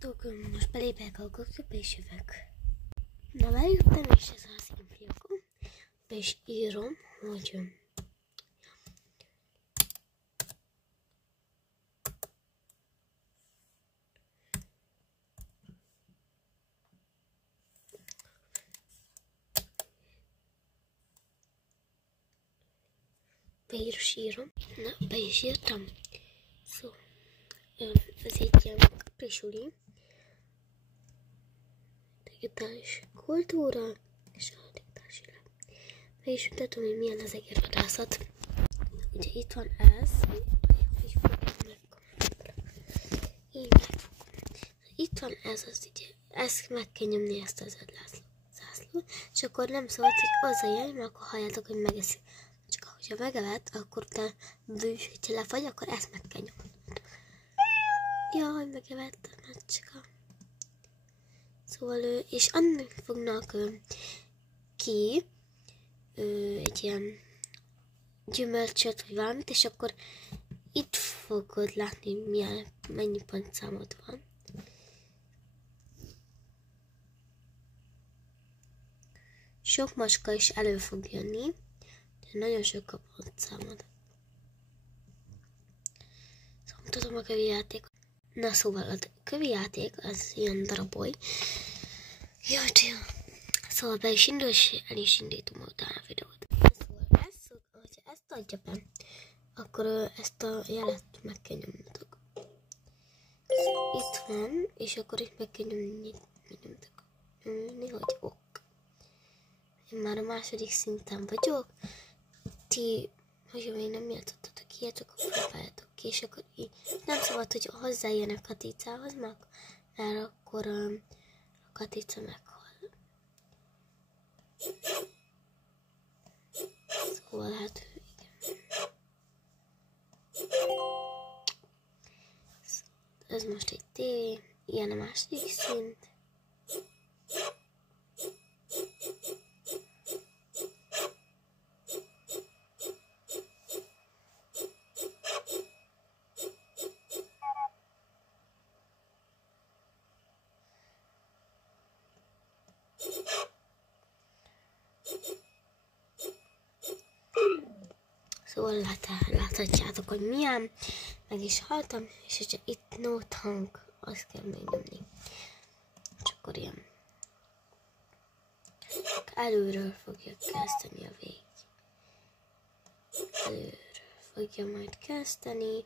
Sziasztok! Most belépek a Google-be és jövök. Na, bejöttem és ez az én fiókom. Be is írom, hogy be is írom. Na, be is írtam. Szóval, ez egy ilyen kaprisuli. Digitális kultúra és a digitális élet. Be is mutatom, hogy milyen az egérvadászat. Ugye itt van ez. Itt van ez az ugye. Ezt meg kell nyomni, ezt az zászló. És akkor nem szabad, hogy az a jel, mert akkor halljátok, hogy megeszi. Csak hogyha megevett, akkor utána bűs, hogyha lefagy, akkor ezt meg kell nyomni. Jaj, megevett a nagycska. Szóval, és annak fognak ki egy ilyen gyümölcsöt, vagy valamit, és akkor itt fogod látni, mennyi pontszámod van. Sok macska is elő fog jönni, de nagyon sok a pontszámod. Szóval mutatom a kövi játékot. Na szóval a kövi játék az ilyen daraboly. Jaj, szóval be is indul, és el is indítom utána a videót. Szóval hogyha ezt adja be, akkor ezt a jelet meg kell nyomnotok. Itt van, és akkor itt meg kell nyomni, hogy ok. Én már a második szinten vagyok. Ti, hogyha még nem játszottatok ilyet, akkor próbáljátok ki, és akkor így nem szabad, hogy hozzájönnek Katicához, mert akkor a Katica meghal. Szóval hát igen. Ez most egy tévé, ilyen a második szint. Szóval láthatjátok, hogy milyen. Meg is haltam, és hogyha itt note hang, azt kell megnyomni. És akkor ilyen. Előről fogja kezdeni a vég. Előről fogja majd kezdeni.